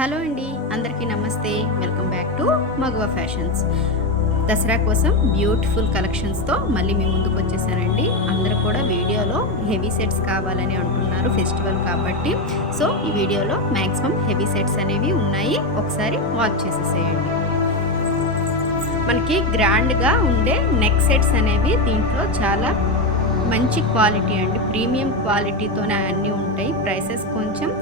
Hello అండి, అందరికీ నమస్తే. Welcome back to Maguva fashions. Dasara కోసం బ్యూటిఫుల్ కలెక్షన్స్తో మళ్ళీ మీ ముందుకు వచ్చేసానండి. అందరూ కూడా వీడియోలో హెవీ సెట్స్ కావాలని అంటున్నారు ఫెస్టివల్ కాబట్టి. సో ఈ వీడియోలో మ్యాక్సిమం హెవీ సెట్స్ అనేవి ఉన్నాయి, ఒకసారి వాచ్ చేసేసేయండి. మనకి గ్రాండ్గా ఉండే నెక్ సెట్స్ అనేవి దీంట్లో చాలా మంచి క్వాలిటీ అండి, ప్రీమియం క్వాలిటీతోనే అన్నీ ఉంటాయి. ప్రైసెస్ కొంచెం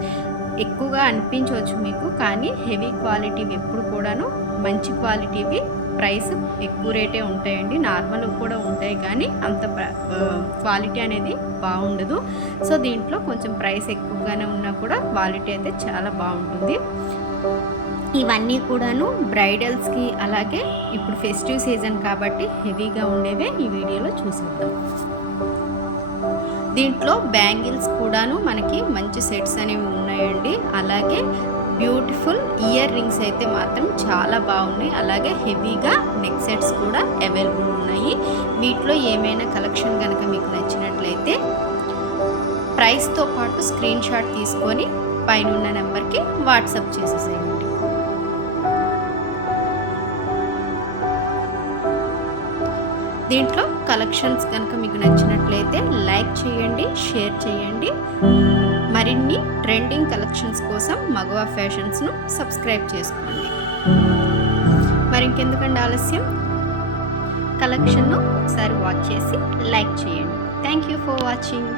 ఎక్కువగా అనిపించవచ్చు మీకు, కానీ హెవీ క్వాలిటీవి ఎప్పుడు కూడాను మంచి క్వాలిటీవి ప్రైస్ ఎక్కువ రేటే ఉంటాయండి. నార్మల్ కూడా ఉంటాయి కానీ అంత క్వాలిటీ అనేది బాగుండదు. సో దీంట్లో కొంచెం ప్రైస్ ఎక్కువగానే ఉన్నా కూడా క్వాలిటీ అయితే చాలా బాగుంటుంది. ఇవన్నీ కూడాను బ్రైడల్స్కి, అలాగే ఇప్పుడు ఫెస్టివ్ సీజన్ కాబట్టి హెవీగా ఉండేవే ఈ వీడియోలో చూసేద్దాం. దీంట్లో బ్యాంగిల్స్ కూడాను మనకి మంచి సెట్స్ అనేవి ఉన్నాయండి. అలాగే బ్యూటిఫుల్ ఇయర్ రింగ్స్ అయితే మాత్రం చాలా బాగున్నాయి. అలాగే హెవీగా నెక్ సెట్స్ కూడా అవైలబుల్ ఉన్నాయి. వీటిలో ఏమైనా కలెక్షన్ కనుక మీకు నచ్చినట్లయితే ప్రైస్తో పాటు స్క్రీన్ షాట్ తీసుకొని పైన ఉన్న నెంబర్కి వాట్సాప్ చేసేసేయండి. దీంట్లో కలెక్షన్స్ కనుక మీకు నచ్చినట్లయితే లైక్ చేయండి, షేర్ చేయండి. మరిన్ని ట్రెండింగ్ కలెక్షన్స్ కోసం మగువ ఫ్యాషన్స్ను సబ్స్క్రైబ్ చేసుకోండి. మరి ఇంకెందుకంటే ఆలస్యం, కలెక్షన్ను ఒకసారి వాచ్ చేసి లైక్ చేయండి. Thank you for watching.